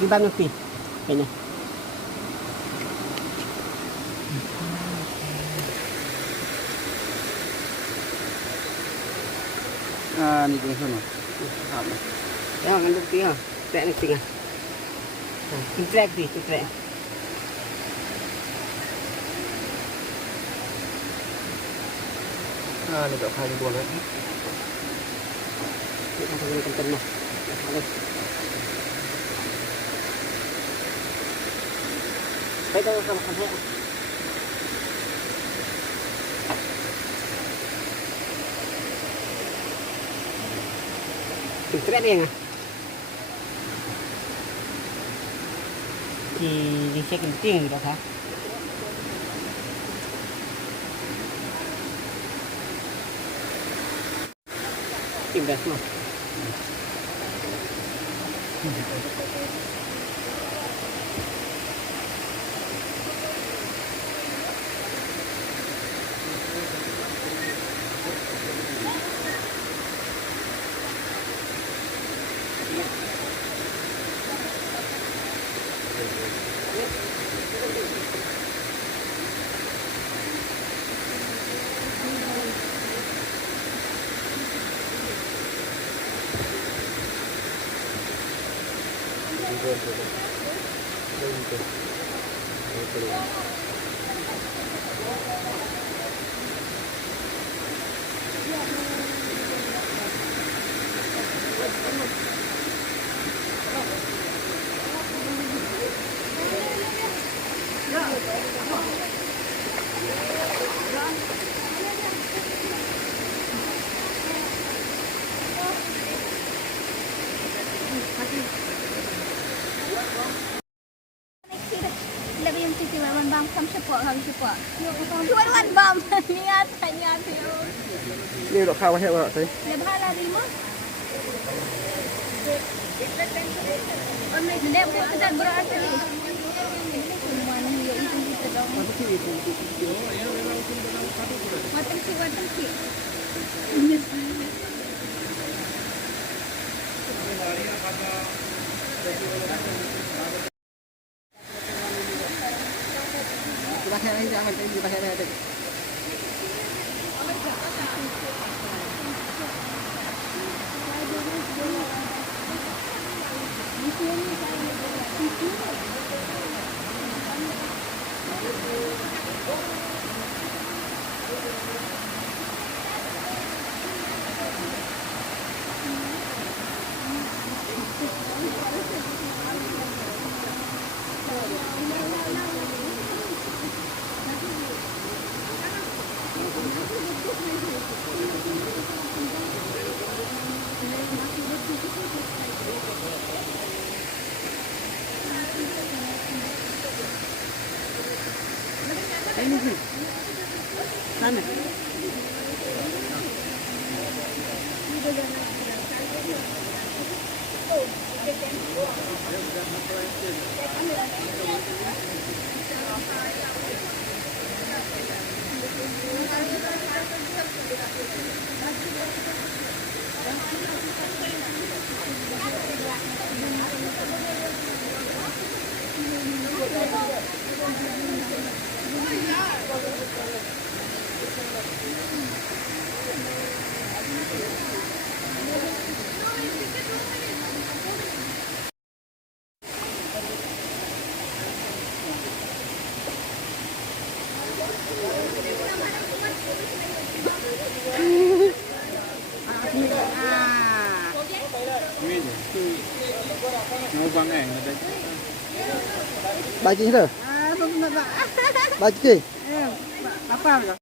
Di ba ng tea? Kanya. Ni din sono. Ya, kan bukti ha. Tak nak tinggal. Titrek di, titrek. Ni dok kali buang kan. Kita akan kental mah. Ada. Baik dah sama kan saya. Titrek dia ngah. Di check penting gitu kan. Tim dah semua. Lebih yang cuci wan bam sam cepat ham cepat. Cuan wan bam niat tanya tu. Ni dok khao hết rồi thấy. Lebih lah lima. Orang ni dia buat dan berapa ni? Semua ni yang kita dah. Matang si. Pakai ini jangan pakai ini. Ini sih. Sana. Mau bang ada. Baca itu. Ah, bapak. Baca. Apa?